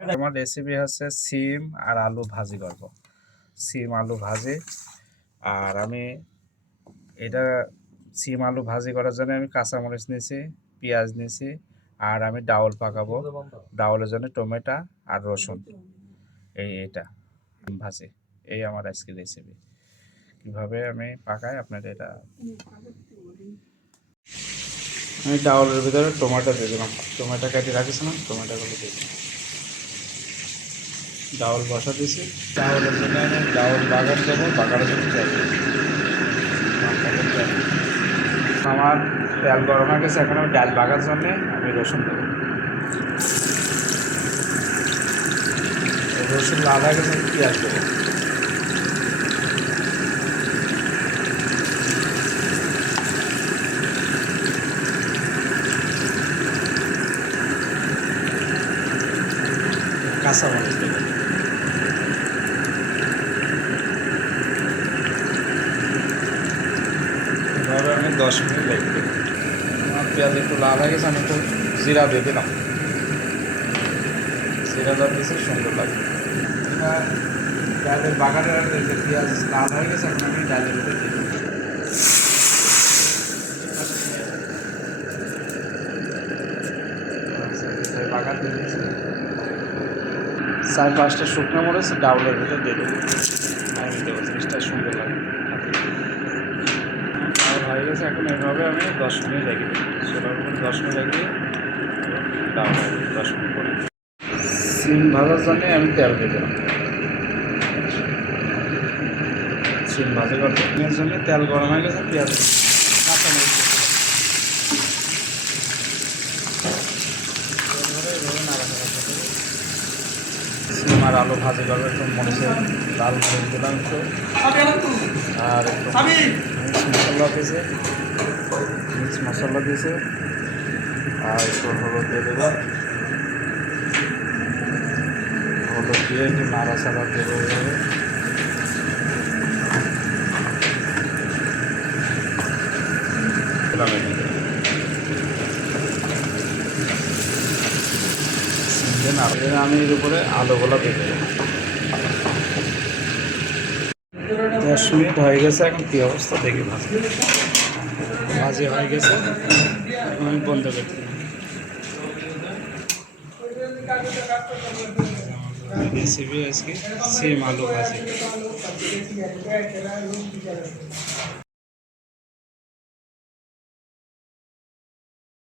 আমার রেসিপি হচ্ছে সিম আর আলু ভাজি করব। সিম আলু ভাজি। আর আমি এটা সিম আলু ভাজি করার জন্য আমি কাঁচামরিচ নিয়েছি, পেঁয়াজ নিয়েছি, আর আমি ডাউল পাকাবো। ডাউলের জন্য টমেটো আর রসুন, এটা ভাজি। এই আমার আজকে রেসিপি। কিভাবে আমি পাকাই আপনাদের এটা, আমি ডাউলের ভিতরে টমেটো দিয়ে দিলাম, টমেটো কেটে রাখিছিলাম, টমেটোগুলো দিয়ে দিলাম। ডাউল বসা দিয়েছি, ডাউলের জন্য আমি ডাউল বাগান দেবো, বাগানের জন্য তেল দিয়েছি। আমার তেল গরম হয়ে গেছে, এখন আমি ডাল বাগার জন্যে আমি রসুন দেবো। রসুন লাল হয়ে গেছে, পেঁয়াজ দেবো। কাঁচামরিচ দেবো। এভাবে আমি 10 মিনিট রেখে দেবো। আমার পেঁয়াজ একটু লাল হয়ে গেছে, আমি একটু জিরা দিয়ে দিলাম। জিরাটা দিয়েছি, সুন্দর লাগে। ডালের বাগানের যে পেঁয়াজ লাল হয়ে গেছে, এখন আমি ডালের ভিতরে দিয়ে দেবো। বাগান দিয়ে দিয়েছি, 4-5টা শুকনো মরিচ ডাউলের ভিতরে দিয়ে দেবো। আমি দেবো, জিনিসটা সুন্দর লাগে। আর হয়ে গেছে, এখন এইভাবে আমি 10 মিনিট রেখে দিই। চুলার উপরে 10 মিনিট রেখে দিয়ে ডাউল 10 মিনিট পরে সিম ভাজার জন্য আমি তেল দিয়ে দিলাম। সিম ভাজা করতে এর জন্য তেল গরম হয়ে গেছে, পেঁয়াজ কাঁচামরিচ সিম আর আলু ভাজি করবে, একটু মরিচের লাল মরিচ দিলাম একটু, আর একটু মিক্স মশলা দিয়েছে, আর একটু হলুদ দিয়ে দেবো। হলুদ দিয়ে একটু নাড়াচাড়া দেবো এইভাবে। আমি এর উপরে আলুগুলো দিয়ে দেবো। 10 মিনিট হয়ে গেছে, এখন কী অবস্থা দেখি। ভাজি হয়ে গেছে, এখন আমি বন্ধ করে দিলাম। রেসিপি আজকে সিম আলু ভাজি।